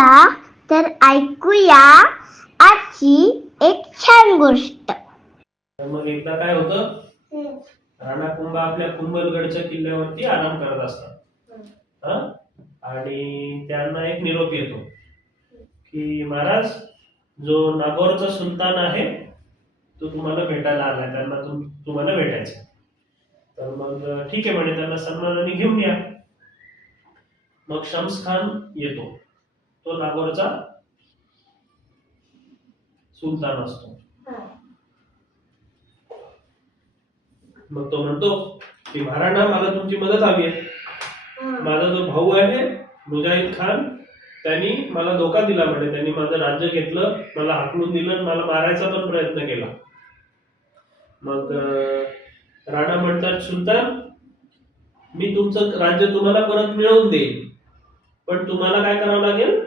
चला तर ऐकूया आजची एक छान गोष्ट. मग एकदा काय होतं, राणा कुंभा आपल्या कुंभलगडच्या किल्ल्यावरती आराम करत असतात. आणि त्यांना एक निरोप येतो की महाराज, जो नागौरचा सुलतान आहे तो तुम्हाला भेटायला आलाय, त्यांना तुम्हाला भेटायचं. तर मग ठीक आहे म्हणे, त्यांना सन्मानाने घेऊन या. मग शम्स खान येतो, तो नागौरचा सुलतान असतो. मग तो म्हणतो की महाराणा, मला तुमची मदत हवी आहे. माझा जो भाऊ आहे मुजाहिद खान, त्यांनी मला धोका दिला म्हणे, त्यांनी माझं राज्य घेतलं, मला हाकलून दिलं, मला मारायचा पण प्रयत्न केला. मग राणा म्हणतात, सुलतान, मी तुमचं राज्य तुम्हाला परत मिळवून देईल, पण तुम्हाला काय करावं लागेल,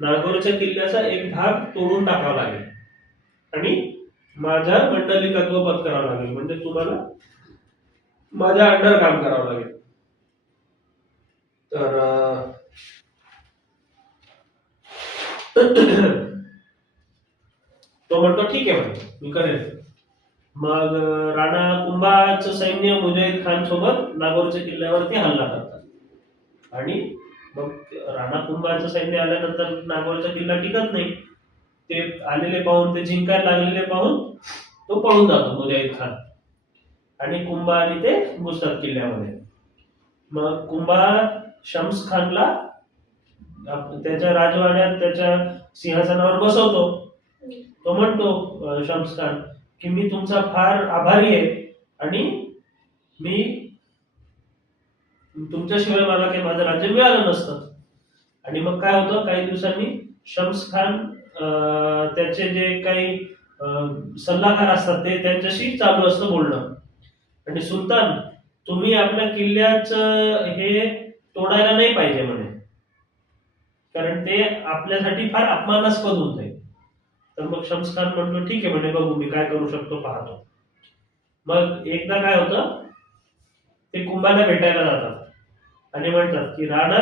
नागौरच्या किल्ल्याचा एक भाग तोडून टाकावा लागेल आणि माझ्या मंडलिकत्व पत्करावं लागेल, म्हणजे तुम्हाला माझ्या अंडर काम करावं लागेल. तर तो म्हणतो ठीक आहे म्हणे, मी करेल. मग राणा कुंभाचं सैन्य मुजाहिद खान सोबत नागौरच्या किल्ल्यावरती हल्ला करतात आणि मग राणा कुंभाचं सैन्य आल्यानंतर नागौरचा किल्ला टिकत नाही. ते आलेले पाहून, ते जिंकायला लागलेले पाहून तो पळून जातो मुजाहिद खान, आणि कुंभा आणि ते घुसतात किल्ल्यामध्ये. मग कुंभा शम्स खानला त्याच्या राजवाड्यात, त्याच्या सिंहासनावर बसवतो. तो म्हणतो शम्स खान की मी तुमचा फार आभारी आहे आणि मी तुमच्याशिवाय मला काही माझं राज्य मिळालं नसतं. आणि मग काय होतं, काही दिवसांनी शम्स खान त्याचे जे काही सल्लागार असतात ते त्यांच्याशी चालू असतं बोलणं. आणि सुलतान, तुम्ही आपल्या किल्ल्याचं हे तोडायला नाही पाहिजे म्हणे, कारण ते आपल्यासाठी फार अपमानास्पद होत आहे. तर मग शम्स खान म्हणतो ठीक आहे म्हणे, बघू मी काय करू शकतो पाहतो. मग एकदा काय होतं, ते कुंभाला भेटायला जातात आणि म्हणतात की राणा,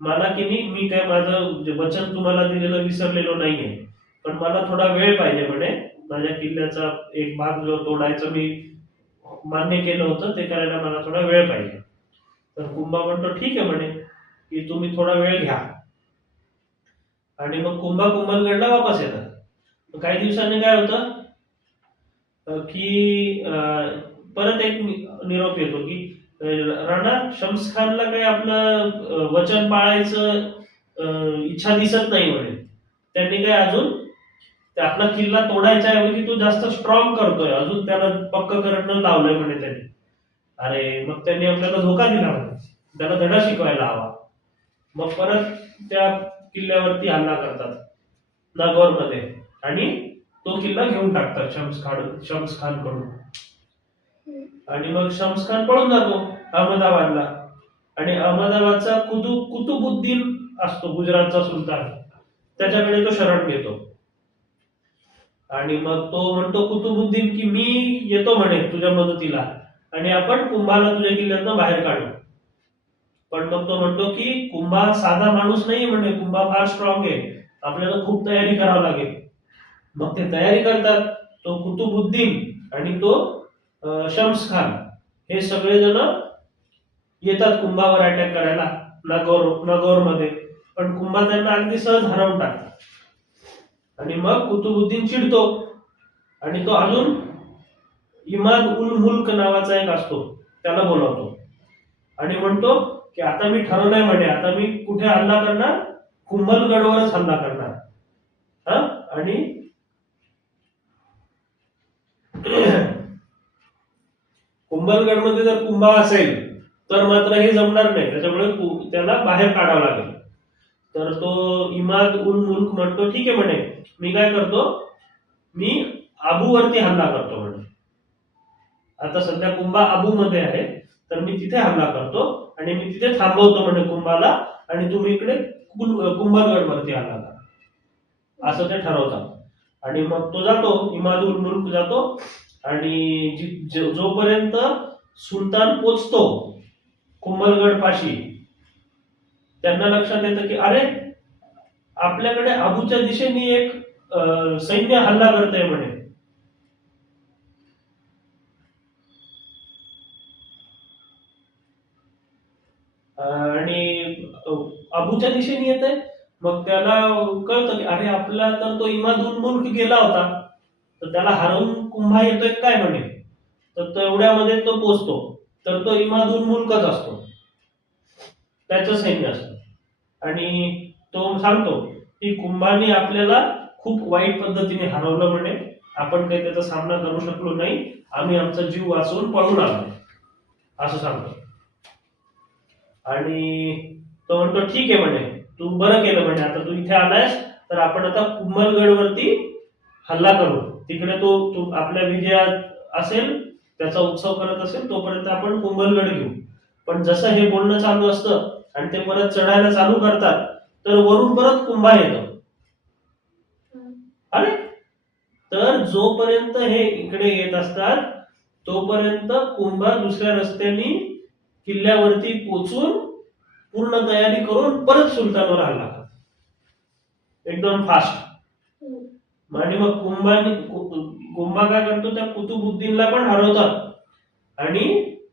मला की मी काय माझं वचन तुम्हाला दिलेलं विसरलेलो नाहीये, पण मला थोडा वेळ पाहिजे म्हणे, माझ्या किल्ल्याचा एक भाग जो तोडायचं मी मान्य केलं होतं ते करायला मला थोडा वेळ पाहिजे. तर कुंभा म्हणतो ठीक आहे म्हणे की तुम्ही थोडा वेळ घ्या. आणि मग कुंभा कुंभलगडला वापस येतात. काही दिवसांनी काय होतं की परत एक निरोप येतो की राणा शम्स खानला काही आपलं वचन पाळायचं इच्छा दिसत नाही म्हणे, त्यांनी काय अजून आपला किल्ला तोडायच्या ऐवजी तो जास्त स्ट्रॉंग करतोय, अजून त्याला पक्क करणं लावलंय म्हणे त्यांनी. अरे मग त्यांनी आपल्याला धोका दिला म्हणे, त्याला धडा शिकवायला हवा. मग परत त्या किल्ल्यावरती हल्ला करतात नागौरमध्ये आणि तो किल्ला घेऊन टाकतात शम्स खान कडून. आणि मग शम्स खान पळून जातो अहमदाबादला. आणि अहमदाबादचा कुतुबुद्दीन असतो, गुजरातचा सुलतान, त्याच्याकडे तो शरण घेतो. आणि मग तो म्हणतो कुतुबुद्दीन की मी येतो म्हणे तुझ्या मदतीला आणि आपण कुंभाला तुझ्या किल्ल्यातनं बाहेर काढू. पण मग तो म्हणतो की कुंभा साधा माणूस नाही म्हणे, कुंभा फार स्ट्रॉंग आहे, आपल्याला खूप तयारी करावी लागेल. मग ते तयारी करतात, तो कुतुबुद्दीन आणि तो शम्स खान हे सगळेजण येतात कुंभावर अटॅक करायला नागौरमध्ये. पण कुंभा त्यांना अगदी सहज हरवून टाकतात. आणि मग कुतुबुद्दीन चिडतो आणि तो अजून इमाद उल मुल्क नावाचा एक असतो त्याला बोलावतो आणि म्हणतो की आता मी ठरवलंय म्हणे, आता मी कुठे हल्ला करणार, कुंभलगडवरच हल्ला करणार. आणि कुंभलगडमध्ये जर कुंभा असेल तर मात्र हे जमणार नाही, त्याच्यामुळे त्याला बाहेर काढावं लागेल. तर तो इमाद उल मुल्क म्हणतो ठीक आहे म्हणे, मी काय करतो, मी आबूवरती हल्ला करतो म्हणे. आता सध्या कुंभा आबू मध्ये आहे, तर मी तिथे हल्ला करतो आणि मी तिथे थांबवतो म्हणे कुंभाला, आणि तुम्ही इकडे कुंभलगड वरती हल्ला करा, असं ते ठरवतात. आणि मग तो जातो, इमाद उल मुल्क जातो आणि जोपर्यंत सुलतान पोचतो कुंभलगड पाशी, त्यांना लक्षात येतं की अरे आपल्याकडे अबूच्या दिशेने एक सैन्य हल्ला करत आहे म्हणे. आणि अबूच्या दिशेने येत आहे. मग त्याला कळतं की अरे आपला तर तो इमादुल मुल्क गेला होता, तर त्याला हरवून कुंभा येतोय काय म्हणे. तर तेवढ्यामध्ये तो पोचतो, तर तो इमादुल मुल्कच असतो, त्याचं सैन्य असतं. आणि तो सांगतो की कुंभाने आपल्याला खूप वाईट पद्धतीने हरवलं म्हणे, आपण काही त्याचा सामना करू शकलो नाही, आम्ही आमचा जीव वाचवून पळून आलो असं सांगतो. आणि तो म्हणतो ठीक आहे म्हणे, तू बरं केलं म्हणे, आता तू इथे आलायस तर आपण आता कुंभलगड वरती हल्ला करू. तिकडे तो आपल्या विजयात असेल, त्याचा उत्सव करत असेल, तोपर्यंत आपण कुंभलगड घेऊ. पण जसं हे बोलणं चालू असतं आणि ते परत चढायला चालू करतात, तर वरून परत कुंभा येतो. अरे, तर जोपर्यंत हे इकडे येत असतात तोपर्यंत कुंभा दुसऱ्या रस्त्याने किल्ल्यावरती पोचून पूर्ण तयारी करून परत सुलतानवर हल्ला करतात, एकदम फास्ट. आणि मग कुंभा काय करतो, त्या कुतुबुद्दीनला पण हरवतात आणि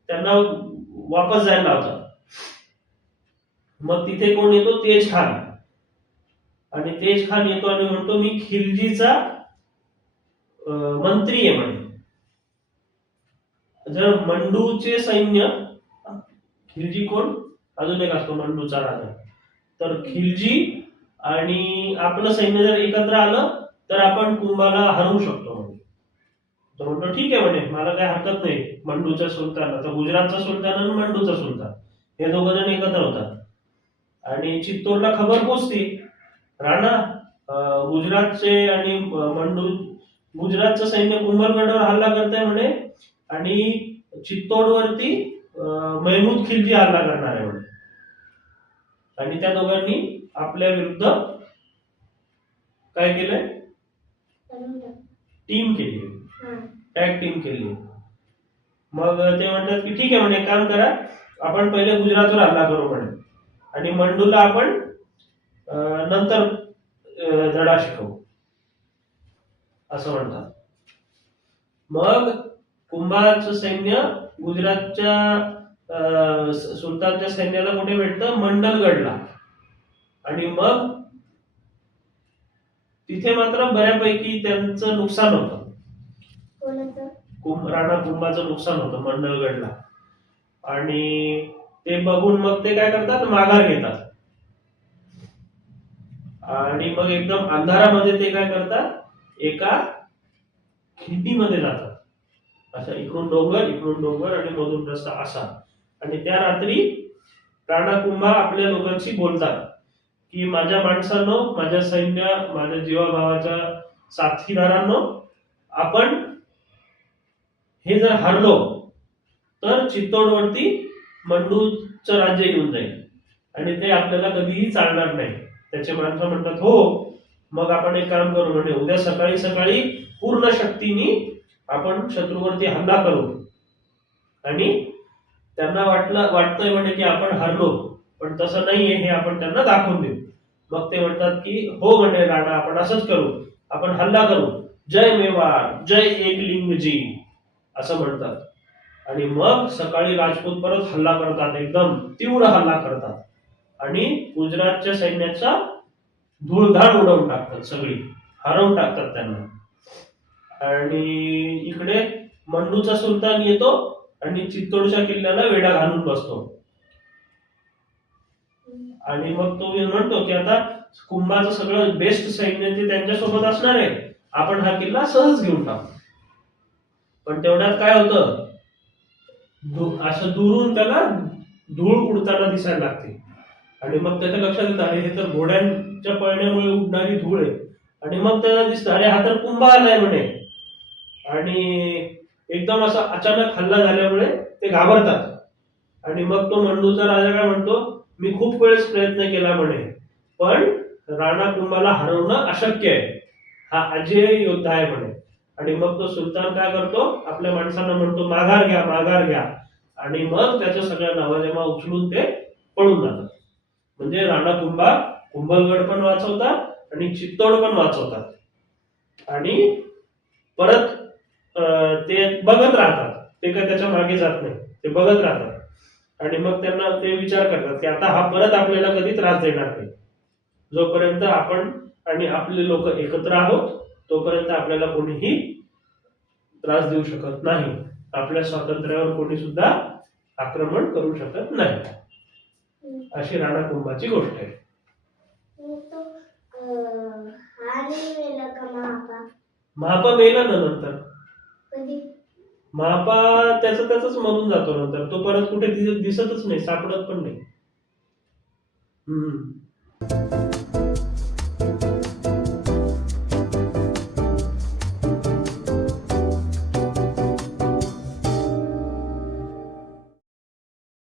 त्यांना वापस जायला लावतात. मग तिथे कोण येतो, तेज खान. आणि तेज खान येतो आणि म्हणतो मी खिलजीचा मंत्री आहे म्हणे. जर मंडूचे सैन्य, खिलजी कोण, अजून एक असतो मंडूचा राजा, तर खिलजी आणि आपलं सैन्य जर एकत्र आलं तर आपण कुंभाला हरवू शकतो म्हणे. तर म्हणतो ठीक आहे म्हणे, मला काही हरकत नाही. मंडूचा सुलतान, आता गुजरातचा सुलतान आणि मंडूचा सुलतान हे दोघ जण एकत्र होतात. आणि चित्तोडला खबर पोचते. राणा गुजरातचे आणि मंडू, गुजरातचं सैन्य कुंभलगडावर हल्ला करताय म्हणे आणि चित्तोडवरती महमूद खिलजी हल्ला करणार आहे म्हणे. आणि त्या दोघांनी आपल्या विरुद्ध काय केलंय, टीम केली, टॅग टीम केली. मग ते म्हणतात की ठीक आहे म्हणे, काम करा, आपण पहिले गुजरातवर हल्ला करू म्हणे आणि मंडूला आपण नंतर धडा शिकवू असं म्हणतात. मग कुंभाचं सैन्य गुजरातच्या सुलतानच्या सैन्याला कुठे भेटतं, मंडलगडला. आणि मग तिथे मात्र बऱ्यापैकी त्यांचं नुकसान होतं, राणा कुंभाचं नुकसान होतं मंडलगडला. आणि ते बघून मग ते काय करतात, माघार घेतात. आणि मग एकदम अंधारामध्ये ते काय करतात, एका खिंडीमध्ये जातात. असा इकडून डोंगर आणि मधून रस्ता असा. आणि त्या रात्री राणा कुंभा आपल्या लोकांशी बोलतात की माझ्या माणसांनो, माझ्या सैन्य, माझ्या जीवाभावाच्या साथीदारांनो, आपण हे जर हरलो तर चित्तोडवरती मंडूचं राज्य येऊन जाईल आणि ते आपल्याला कधीही चालणार नाही. त्याचे माणसं म्हणतात हो, मग आपण एक काम करू म्हणजे उद्या सकाळी सकाळी पूर्ण शक्तीने आपण शत्रूवरती हल्ला करू. आणि त्यांना वाटतंय म्हणजे की आपण हरलो, पण तसं नाहीये हे आपण त्यांना दाखवून देऊ. मग ते म्हणतात की हो म्हणजे राणा, आपण असंच करू, आपण हल्ला करू, जय मेवाड, जय एकलिंगजी असं म्हणतात. आणि मग सकाळी राजपूत परत हल्ला करतात, एकदम तीव्र हल्ला करतात आणि गुजरातच्या सैन्याचा धूळधाड उडवून टाकतात, सगळी हरवून टाकतात त्यांना. आणि इकडे मंडूचा सुलतान येतो आणि चित्तोडच्या किल्ल्याला वेढा घालून बसतो. आणि मग तो म्हणतो की आता कुंभाचं सगळं बेस्ट सैन्य ते त्यांच्यासोबत असणार आहे, आपण हा किल्ला सहज घेऊन टाकू. पण तेवढ्यात काय होतं, असं दुरून त्याला धूळ उडताना दिसायला लागते. आणि मग त्याच्या लक्षात येतं अरे हे तर घोड्यांच्या पळण्यामुळे उडणारी धूळ आहे. आणि मग त्याला दिसतं अरे हा तर कुंभा आलाय म्हणे. आणि एकदम असा अचानक हल्ला झाल्यामुळे ते घाबरतात. आणि मग तो मंडूचा राजा काय म्हणतो, मी खूप वेळेस प्रयत्न केला म्हणे, पण राणा कुंभाला हरवणं अशक्य आहे, हा अजय योद्धा आहे म्हणे. आणि मग तो सुलतान काय करतो, आपल्या माणसांना म्हणतो माघार घ्या, माघार घ्या. आणि मग त्याच्या सगळ्या नवाजमा उचलून ते पळून जातात. म्हणजे राणा कुंभा कुंभलगड पण वाचवतात आणि चित्तोड पण वाचवतात आणि परत ते बघत राहतात. ते काय त्याच्या मागे जात नाही, ते बघत राहतात आणि मग त्यांना ते विचार करतात की आता हा परत आपल्याला कधी त्रास देणार नाही. जोपर्यंत आपण आणि आपले लोक एकत्र आहोत तोपर्यंत आपल्याला कोणीही त्रास देऊ शकत नाही. आपल्या स्वातंत्र्यावर कोणी सुद्धा आक्रमण करू शकत नाही. अशी राणा कुंभाची गोष्ट आहे. महापा मेला ना नंतर. महापा त्याच मरून जातो नंतर. तो परत कुठे दिसतच नाही, सापडत पण नाही.